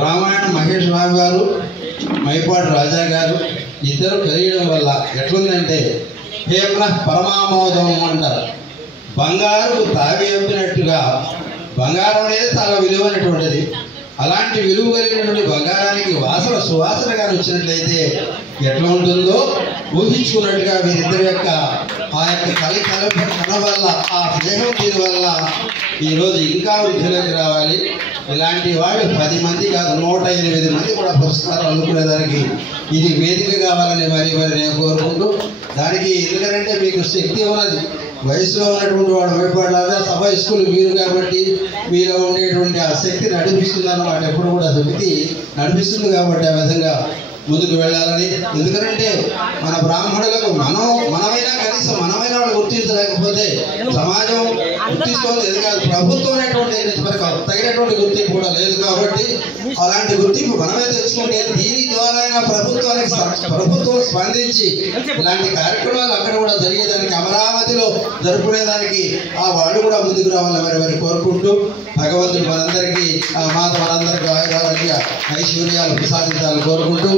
రామాయణ మహేష్ స్వామి గారు మైపాడు రాజా గారు ఇద్దరు కలియడం వల్ల ఎట్లుందంటే హేమ్న పరమామోదం అంటారు. బంగారు తావి అమ్మినట్టుగా బంగారం అనేది చాలా విలువైనటువంటిది. అలాంటి విలువ కలిగినటువంటి బంగారానికి వాసన సువాసనగా వచ్చినట్లయితే ఎట్లా ఉంటుందో ఊహించుకున్నట్టుగా వీరిద్దరి యొక్క ఆ యొక్క కల వల్ల ఆ స్నేహం దీని వల్ల ఈరోజు ఇంకా వృద్ధిలోకి రావాలి. ఇలాంటి వాళ్ళు 10 మంది కాదు 108 మంది కూడా పురస్కారం అందుకునేదానికి ఇది వేదిక కావాలని మరి నేను కోరుకుంటూ, దానికి ఎందుకంటే మీకు శక్తి ఉన్నది. వయసులో ఉన్నటువంటి వాడు భయపడాలి. సభ స్కూల్ మీరు కాబట్టి మీలో ఉండేటువంటి ఆ శక్తి నడిపిస్తుంది అన్నమాట. ఎప్పుడు కూడా శక్తి నడిపిస్తుంది కాబట్టి ఆ విధంగా ముందుకు వెళ్ళాలని. ఎందుకంటే మన బ్రాహ్మణులకు మనమైనా కనీసం మనమైనా వాళ్ళు గుర్తించలేకపోతే సమాజం గుర్తిస్తుంది. ఎందుకంటే ప్రభుత్వం అనేటువంటి తగినటువంటి గుర్తింపు కూడా లేదు కాబట్టి అలాంటి గుర్తింపు మనమే తెచ్చుకుంటే దీని ద్వారా ప్రభుత్వం స్పందించి ఇలాంటి కార్యక్రమాలు అక్కడ కూడా జరిగేదానికి అమరావతిలో జరుపుకునేదానికి ఆ వాళ్ళు కూడా ముందుకు రావాలని మరి కోరుకుంటూ భగవంతుడు మనందరికీ మాత మనందరికీ ఆయురారోగ్య ఐశ్వర్యాలు ప్రసాదించాలని కోరుకుంటూ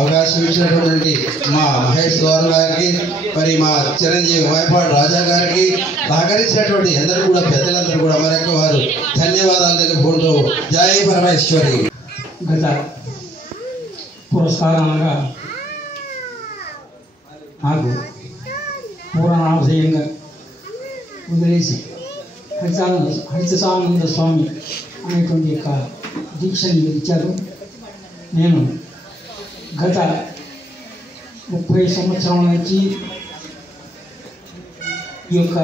అవకాశం ఇచ్చినటువంటి మా మహేష్ గౌరవ్ గారికి మరి మా చిరంజీవి మైపాడు రాజా గారికి సహకరించినటువంటి అందరూ కూడా పెద్దలందరూ కూడా మరొక వారు ధన్యవాదాలు తెలుపుకుంటూ జై పరమేశ్వరి. గత పురస్కారంగా నాకు పూర్ణాభయంగా వదిలేసి హరితానంద స్వామి అనేటువంటి యొక్క దీక్షని ఇచ్చారు. నేను గత 30 సంవత్సరాల నుంచి ఈ యొక్క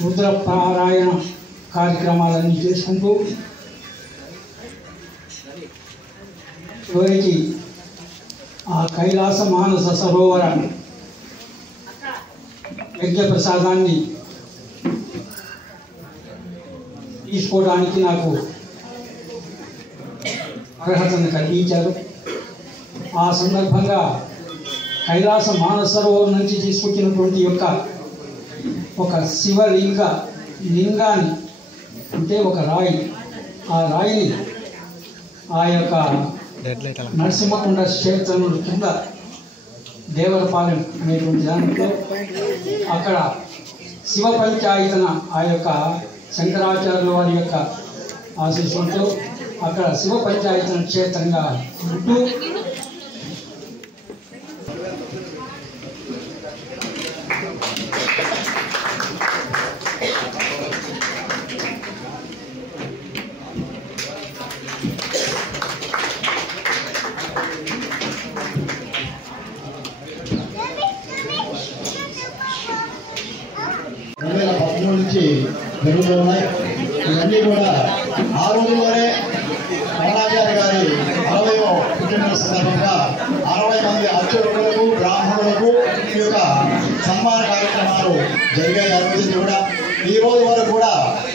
రుద్రపారాయణ కార్యక్రమాలన్నీ చేసుకుంటూ చివరికి ఆ కైలాస మానస సరోవర యజ్ఞ ప్రసాదాన్ని తీసుకోవడానికి నాకు అర్హతను కలిగించారు. ఆ సందర్భంగా కైలాస మానస సరోవరం నుంచి తీసుకొచ్చినటువంటి యొక్క ఒక లింగాన్ని అంటే ఒక రాయి, ఆ రాయిని ఆ యొక్క నరసింహకొండ క్షేత్రం కింద దేవరపాలెం అనేటువంటి దాంట్లో అక్కడ శివ పంచాయతన ఆ యొక్క శంకరాచార్యుల వారి యొక్క ఆశీస్సులతో అక్కడ శివ పంచాయతన క్షేత్రంగా ఉంటూ నుంచి జరుగుతూ ఉన్నాయి. ఇవన్నీ కూడా ఆ రోజుల్లోనే రమణాచార్య గారి 60వ పుట్టినరోజు సందర్భంగా 60 మంది అర్చకులకు బ్రాహ్మణులకు ఈ యొక్క సన్మాన కార్యక్రమాలు జరిగాయి. ఆ రోజు కూడా ఈ రోజు వరకు కూడా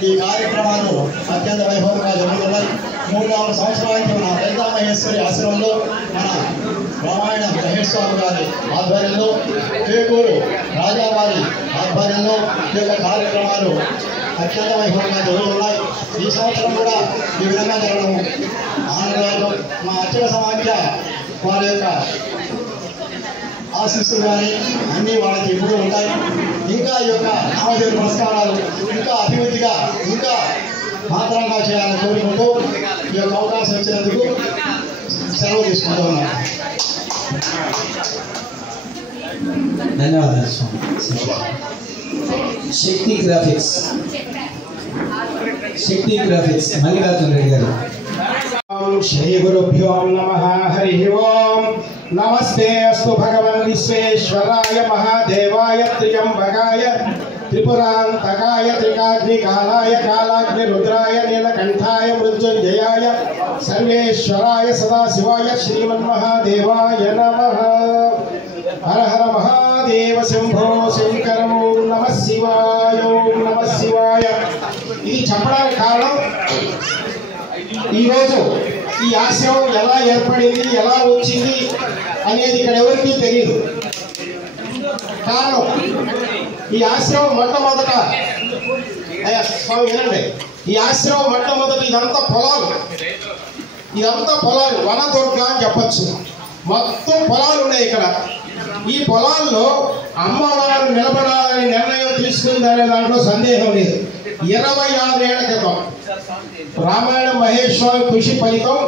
ఈ కార్యక్రమాలు అత్యంత వైభవంగా జరుగుతున్నాయి. 3-4 సంవత్సరాల నుంచి మన లలితా మహేశ్వరి ఆశ్రమంలో మన రామాయణ మహేష్ స్వామి గారి ఆధ్వర్యంలో, చేకూరు రాజావారి ఆధ్వర్యంలో ఈ యొక్క కార్యక్రమాలు అత్యంత వైభవంగా జరుగుతున్నాయి. ఈ సంవత్సరం కూడా ఈ విధంగా జరగడం ఆనందదాయకం. మా అర్చక సమాఖ్య వారి యొక్క ఆశీస్సులు కానీ అన్నీ వాళ్ళకి ఎప్పుడూ ఉంటాయి. ఇంకా ఈ యొక్క నామదేవుని పురస్కారాలు ఇంకా అభివృద్ధిగా ఇంకా మాత్రంగా చేయాలని కోరుకుంటూ ఈ యొక్క అవకాశం ఇచ్చినందుకు సెలవు తీసుకుంటూ ఉన్నాను. ధన్యవాదాలు స్వామి. శక్తి గ్రాఫిక్స్ మల్లికార్జున రెడ్డి గారు. శ్రీ గురుభ్యో నమః. హరి ఓం. నమస్తే అస్తు భగవన్ విశ్వేశ్వరాయ మహాదేవాయ త్ర్యంబకాయ త్రిపురాంతకాయ త్రికాగ్నికాలాయ కాలాగ్ని రుద్రాయ నీలకంఠాయ మృత్యుంజయాయ సర్వేశ్వరాయ సదాశివాయ శ్రీమన్మహాదేవాయ నమః. హర హర మహాదేవ శంభో శంకరమో నమ శివాయ. ఓం నమ శివాయ. ఇది చెప్పడానికి కారణం, ఈరోజు ఈ ఆశ్రమం ఎలా ఏర్పడింది, ఎలా వచ్చింది అనేది ఇక్కడ ఎవరికీ తెలియదు. కారణం, ఈ ఆశ్రమం మొట్టమొదట స్వామి వినండి, ఈ ఆశ్రమం మొట్టమొదట ఇదంతా పొలాలు, వనదుర్గ అని చెప్పచ్చు. మొత్తం పొలాలు ఉన్నాయి ఇక్కడ. ఈ పొలాల్లో అమ్మవారు నిలబడాలని నిర్ణయం తీసుకుందనే దాంట్లో సందేహం లేదు. 26 ఏళ్ల క్రితం రామాయణం మహేశ్వరి కృషి ఫలితం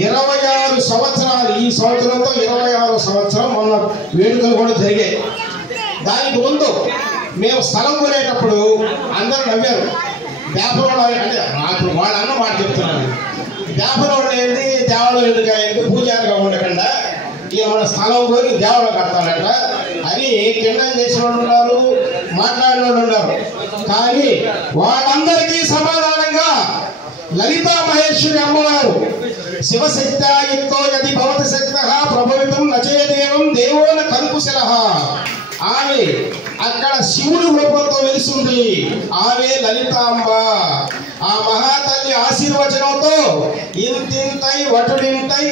26 సంవత్సరాలు. ఈ సంవత్సరంతో 26వ సంవత్సరం. మొన్న వేడుకలు కూడా జరిగాయి. దానికి ముందు మేము స్థలం కొనేటప్పుడు అందరూ నవ్వారు. వ్యాపారం అంటే నాకు వాళ్ళ అన్న మాట చెప్తున్నాను, వ్యాపారం ఏంటి, దేవాలయం ఎందుకు పూజారిగా ఉండకుండా ఇక మన స్థలం కొని దేవాలయం కడతానట అని కింద చేసిన వాళ్ళు ఉన్నారు, మాట్లాడిన వాళ్ళు ఉన్నారు. కానీ వాళ్ళందరికీ సమాధానంగా లలితా మహేశ్వరి అమ్మవారు శివశక్తాయుక్తో యది భవతి శక్త ప్రభవితం నచేదేవం దేవోన కల్పుశల, ఆమె అక్కడ శివుడు రూపంతో వెలుస్తుంది. ఆమె లలితాంబ. ఆ మహాతల్లి ఆశీర్వచనంతో ఇంతింతై వటుడింతై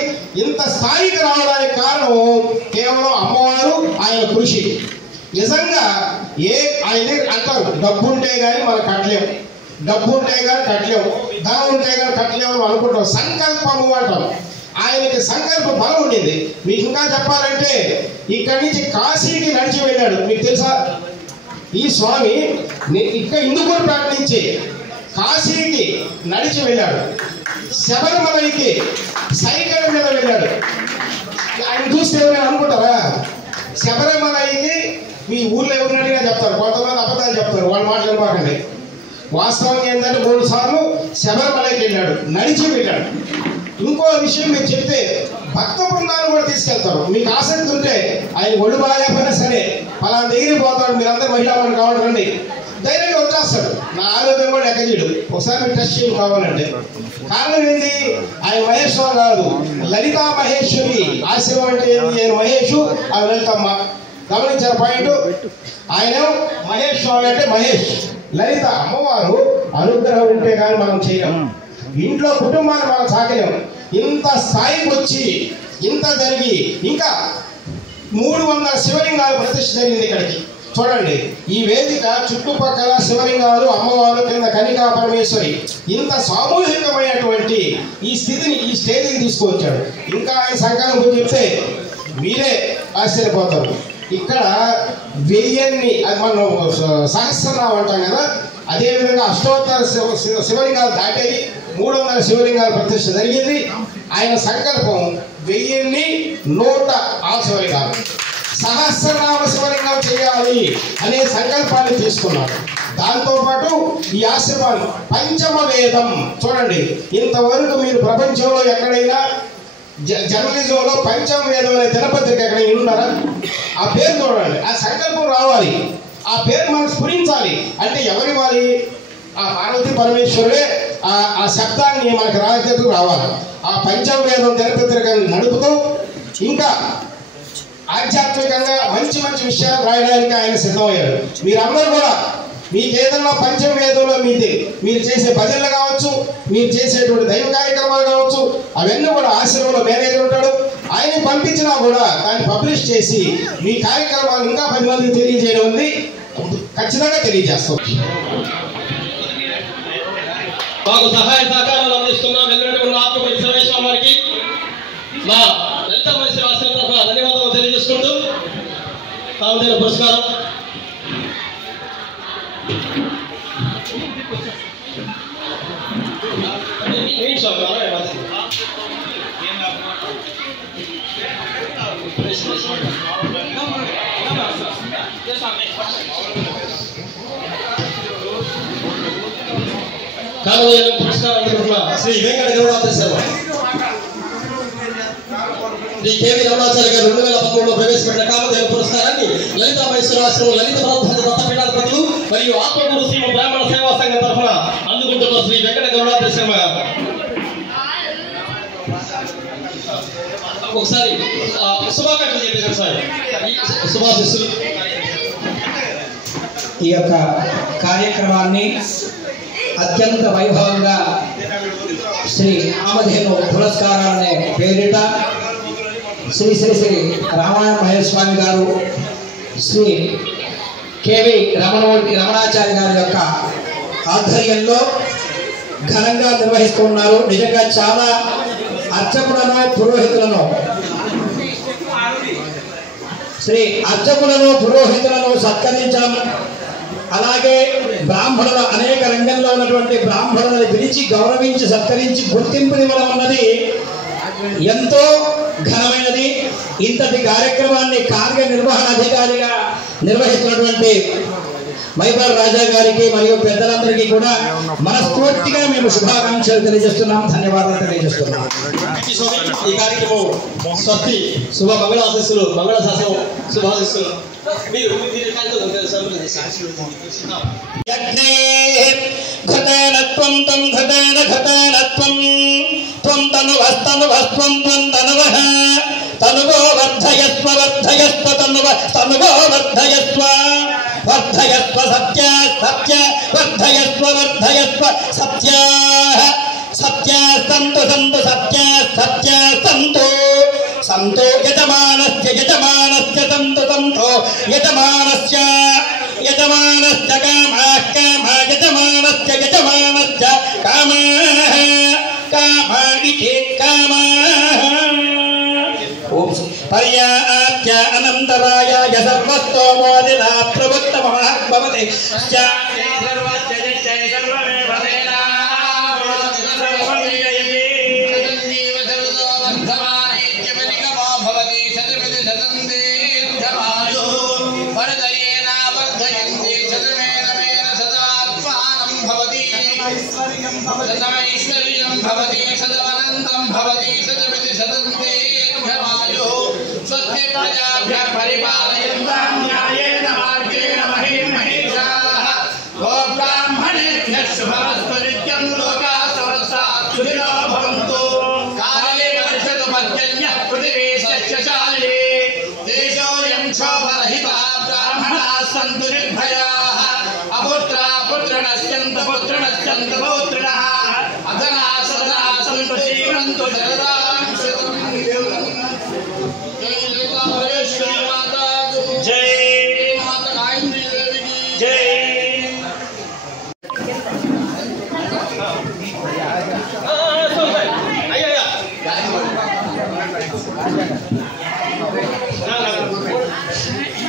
ఇంత స్థాయికి రావడానికి కారణం కేవలం అమ్మవారు, ఆయన కృషి. నిజంగా ఆయన అంటారు, డబ్బు ఉంటే కానీ మనం కట్టలేము, ధనం ఉంటే కానీ కట్టలేము అని అనుకుంటాం. సంకల్పము అంటాం. ఆయనకి సంకల్ప బలం ఉండింది. మీకు ఇంకా చెప్పాలంటే ఇక్కడి నుంచి కాశీకి నడిచి వెళ్ళాడు. మీకు తెలుసా, ఈ స్వామి ఇక్కడ ఇందుకూరుపేట నుంచి కాశీకి నడిచి వెళ్ళాడు. శబరిమలైకి సైకిల్ మీద వెళ్ళాడు. ఆయన చూస్తే ఎవరైనా అనుకుంటారా? శబరిమలైకి మీ ఊర్లో ఎవరినైనా చెప్తారు, కొంతమంది అబద్ధాలు చెప్తారు, వాళ్ళు మాట్లాడుకోకండి. వాస్తవం ఏంటంటే 3 సార్లు శబరిమలైకి వెళ్ళాడు, నడిచి వెళ్ళాడు. ఇంకో విషయం మీరు చెప్తే భక్త బృందాలు కూడా తీసుకెళ్తారు. మీకు ఆసక్తి ఉంటే ఆయన ఒళ్ళు బాగాలేకపోయినా సరే పలానా దగ్గరికి పోతాడు, మీరందరూ మహిళా వాళ్ళు కావాలండి, ధైర్యంగా వచ్చేస్తాడు. నా ఆరోగ్యం కూడా ఎక్కజీడు, ఒకసారి మీరు టెస్ట్ చేయం కావాలంటే. కారణం ఏంటి? ఆయన మహేశ్వరు కాదు, లలితా మహేశ్వరి ఆశ్రమం అంటే ఏంటి? ఆయన మహేషు, ఆమె లలితమ్మ. గమనించారు పాయింట్? ఆయన మహేశ్వరు అంటే మహేష్, లలిత అమ్మవారు అనుగ్రహం ఉంటే కానీ మనం చేయలేం. ఇంట్లో కుటుంబాన్ని మనం సాగలేం. ఇంత స్థాయికి వచ్చి ఇంత జరిగి ఇంకా 300 శివలింగాలు ప్రతిష్ఠ జరిగింది ఇక్కడికి. చూడండి, ఈ వేదిక చుట్టుపక్కల శివలింగాలు, అమ్మవారు, కింద కనికా పరమేశ్వరి, ఇంత సామూహికమైనటువంటి ఈ స్థితిని ఈ స్టేజ్కి తీసుకువచ్చాడు. ఇంకా ఆయన సంకల్పం చెప్తే మీరే ఆశ్చర్యపోతారు. ఇక్కడ 1000 అది మనం సహస్రనామం అంటాం కదా, అదేవిధంగా అష్టోత్తర శివలింగాలు దాటేది, 300 శివలింగాల ప్రతిష్ఠ జరిగింది. ఆయన సంకల్పం 1106 శివలింగాలు, సహస్రనామ శివలింగం చేయాలి అనే సంకల్పాన్ని తీసుకున్నాడు. దాంతోపాటు ఈ ఆశ్రమాన్ని పంచమ వేదం, చూడండి, ఇంతవరకు మీరు ప్రపంచంలో ఎక్కడైనా జర్నలిజంలో పంచమ వేదం అనే దినపత్రిక ఎక్కడైనా ఉన్నారా? ఆ పేరు చూడండి, ఆ సంకల్పం రావాలి, ఆ పేరు మనం స్ఫురించాలి. అంటే ఎవరి వారి? ఆ పార్వతీ పరమేశ్వరుడే ఆ శబ్దాన్ని మనకు రాజకీయకు రావాలి. ఆ పంచమ వేదం దినపత్రికను నడుపుతూ ఇంకా ఆధ్యాత్మికంగా మంచి మంచి విషయాలు రాయడానికి ఆయన సిద్ధమయ్యాడు. మీరందరూ కూడా మీకు ఏదన్నా పంచమ వేదంలో మీరు చేసే భజనలు కావచ్చు, మీరు చేసేటువంటి దైవ కార్యక్రమాలు కావచ్చు, అవన్నీ కూడా ఆశ్రమంలో మేనేజర్ ఉంటాడు, ఆయన పంపించినా కూడా దాన్ని పబ్లిష్ చేసి మీ కార్యక్రమాలు ఇంకా 10 మందికి తెలియజేయడం ఉంది, ఖచ్చితంగా తెలియజేస్తాం. మాకు సహాయ సహకారాలు అందిస్తున్న వెంకటరమణ ఆత్మకూరు సర్వేశ్వర వారికి మా లలిత మహేశ్వరి ఆశ్రమం తరఫున ధన్యవాదాలు తెలియజేసుకుంటూ కామధేను పురస్కారం కామధేను పురస్కారం తరఫున శ్రీ వెంకట గౌడాచార్య శర్మ శ్రీ కేవీ రమణాచార్య గారు 2013లో ప్రవేశపెట్టిన కామధేను పురస్కారాన్ని లలిత మహేశ్వరి ఆశ్రమం లలిత భరద్వాజ దత్తపీఠాధిపతులు మరియు ఆత్మకూరు శ్రీ బ్రాహ్మణ సేవా సంఘం తరఫున అందుకుంటున్న శ్రీ వెంకట గౌడాచార్య శర్మ గారు. ఒకసారి శుభాకాంక్షలు చెప్పేసారు సార్. శుభాశిస్సులు. ఈ యొక్క కార్యక్రమాన్ని అత్యంత వైభవంగా శ్రీ కామధేను పురస్కారాలనే పేరిట శ్రీ శ్రీ శ్రీ రామాయణ మహేశ్వర స్వామి గారు శ్రీ కేవీ రమణాచార్య గారి యొక్క ఆధ్వర్యంలో ఘనంగా నిర్వహిస్తూ ఉన్నారు. నిజంగా చాలా అర్చకులను పురోహితులను సత్కరించడం, అలాగే బ్రాహ్మణులు అనేక రంగంలో ఉన్నటువంటి బ్రాహ్మణులను పిలిచి గౌరవించి సత్కరించి గుర్తింపునివ్వడం అన్నది ఎంతో ఘనమైనది. ఇంతటి కార్యక్రమాన్ని కార్యనిర్వహణ అధికారిగా నిర్వహిస్తున్నటువంటి మైబాల్ రాజా గారికి మరియు పెద్దలందరికీ కూడా మనస్ఫూర్తిగా మేము శుభాకాంక్షలు తెలియజేస్తున్నాం, ధన్యవాదాలు తెలియజేస్తున్నాం. ఈ కార్యక్రమం స్వస్తి శుభ మంగళాశీస్సులు, మంగళశాసనం శుభాశీస్సులు. ఘటనత్వం తం ఘటన ఘటనత్వం త్వం తనువస్తనువస్త్వం త్వం తనువః తనువో వర్ధయస్వ వర్ధయస్వ తనువో వర్ధయస్వ వర్ధయస్వ సత్య సత్య వర్ధయస్వ వర్ధయస్వ సత్యాః సత్యా సంతు సంతు సత్యా సత్యా సంతు సంతో యజమానస్య యజమానస్య సంతు సంతో యజమానస్య యజమానస్య కామాః కామా యజమానస్య యజమానస్య కామాః కామా ఇతి కామాః పర్యాప్య అనంతరాయాయ సర్వస్తోమోదినా ప్రవృత్తమః భవతి శతమైశ్వర్యం భవతి శతమనంతం భవతి శతమితి శతంతే దీర్ఘమాయుః స్వస్తి ప్రజాభ్యః పరిపాలయంతాం న్యాయేన మార్గేణ మహీం మహీషాః గోబ్రాహ్మణేభ్యः శుభమస్తు నిత్యం లోకాः సమస్తాः సుఖినో భవంతు కాలే వర్షతు పర్జన్యః పృథివీ సస్యశాలినీ దేశోऽयं క్షోభరహితः బ్రాహ్మణాः సन्तు నిర్భయాः అపుత్రాः పుత్రిణశ్చంత పుత్రిణశ్చంత పౌత్రిణः అధనా సదా సంతు జీవంతు శరదాం శతం. జై లలితా మహేశ్వరి మాతాకు జై, మాత గాయత్రీ దేవికి జై.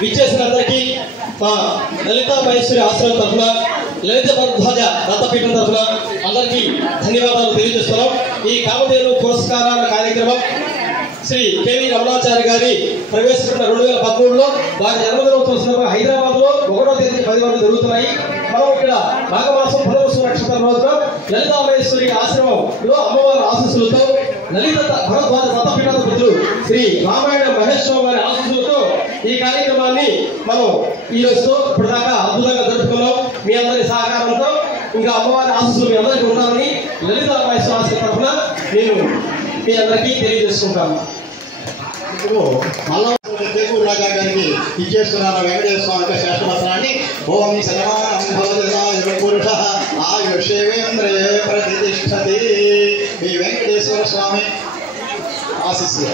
విచ్చేసినందరికీ మా లలితా మహేశ్వరి ఆశ్రమం తరఫున లలిత భరద్వాజ దత్తపీఠం తరఫున అందరికీ ధన్యవాదాలు తెలియజేస్తున్నాం. ఈ కామధేను పురస్కారాల కార్యక్రమం శ్రీ కేవీ రమణాచార్య గారి ప్రవేశపెట్టిన 2013లో వారి జన్మదినోత్సవం సందర్భంగా హైదరాబాద్లో 1వ తేదీ 10 వరకు జరుగుతున్నాయి. మనం ఇక్కడ మాఘమాసం 10వ నక్షత్రం రోజున లలితా మహేశ్వరి ఆశ్రమంలో అమ్మవారి ఆశీస్సులతో లలిత భరద్వాజ దత్తపీఠాధిపతులు శ్రీ రామాయణ మహేశ్వర వారి ఆశీస్సులతో ఈ కార్యక్రమాన్ని మనం ఈ రోజుతో ఇప్పటిదాకా అద్భుతంగా జరుపుకున్నాం. మీ అందరి సహకారంతో ఇంకా అమ్మవారి ఆశీస్సులు మీ అందరికీ ఉండాలని లలిత మహేశ్వర ఆశ్రమం తరఫున నేను మీ అందరికీ తెలియజేసుకుంటాను. మళ్ళా రాజా గారికి ఇచ్చేస్తున్నారు వెంకటేశ్వర స్వామి శ్రేష్ఠపత్రాన్ని. ఓం సర్వాణం పురుష ఆయుషేంద్రే ప్రతిష్టతి. ఈ వెంకటేశ్వర స్వామి ఆశీస్సులు.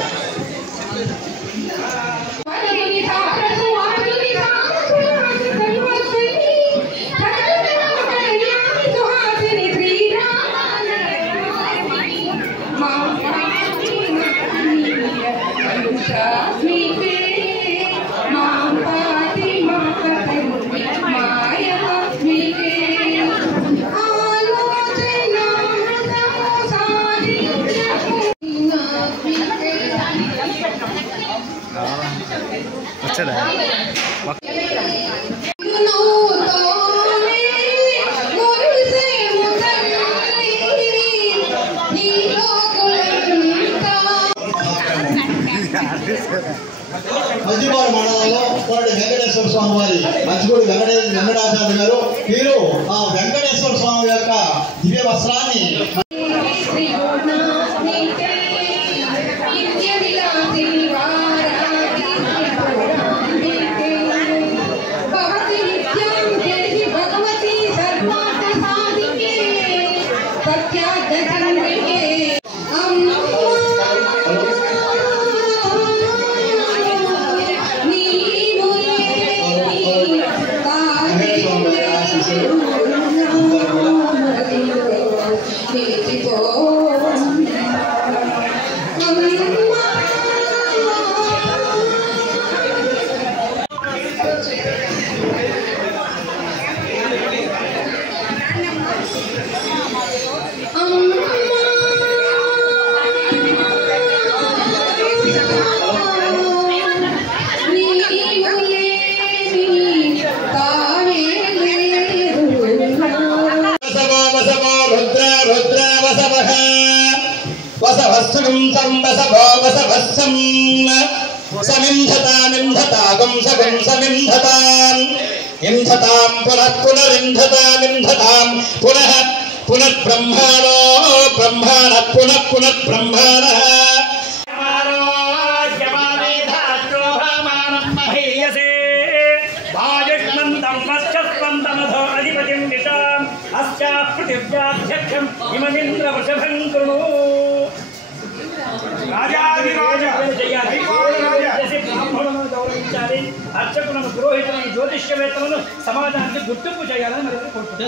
మధ్యపాడు మండలంలో కోరటి వెంకటేశ్వర స్వామి వారి మంచిగూడి వెంకటాచార్య గారు వీరు ఆ వెంకటేశ్వర స్వామి యొక్క దివ్య వస్త్రాన్ని పునఃబ్రహ్మాణో బ్రహ్మాణ పునఃబ్రహ్మాణ అర్చకులను పురోహితులను జ్యోతిష్యవేత్తలను సమాజానికి గుర్తింపు చేయాలని మరి కోరుకుంటున్నాను.